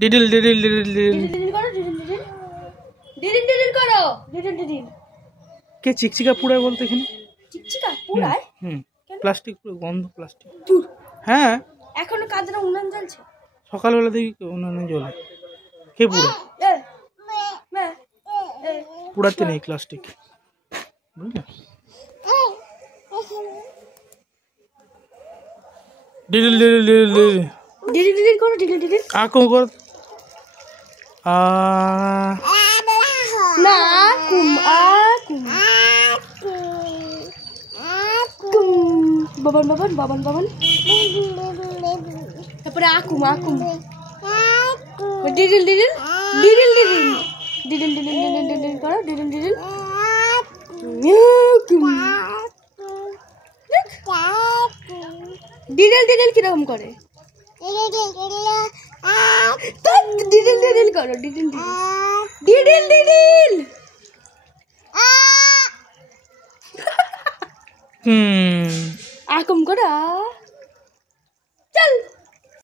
ডিডিল ডিডিল ডিডিল ডিডিল ডিডিল করো, ডিডিল ডিডিল ডিডিল ডিডিল করো, ডিডিল ডিডিল। কে চিকচিকা পুড়ায় বলতে এখানে? চিকচিকা পুরায়? প্লাস্টিক পুরো গন্ধ প্লাস্টিক। ধুর, হ্যাঁ এখনো কাজের উনান জ্বলছে। সকালবেলা দেখি উনানে জ্বলে। কে পুড়ে? পুড়াতে নেই প্লাস্টিক, বুঝলে? ডিডিল ডিডিল ডিডিল ডিডিল ডিডিল ডিডিল করো, ডিডিল ডিডিল। আকো কর। না কুম আকুম বাবান বাবান বাবান বাবান, তারপরে আকুম আকুম ডিডিল ডিডিল ডিডিল ডিডিল ডিডিল ডিডিল ডিডিল ডিডিল করো, ডিডিল ডিডিল ডিডিল ডিডিল কিরকম করে? ডিডিল ডিডিল করো, ডিডিল ডিডিল ডিডিল ডিডিল। আকুম করো।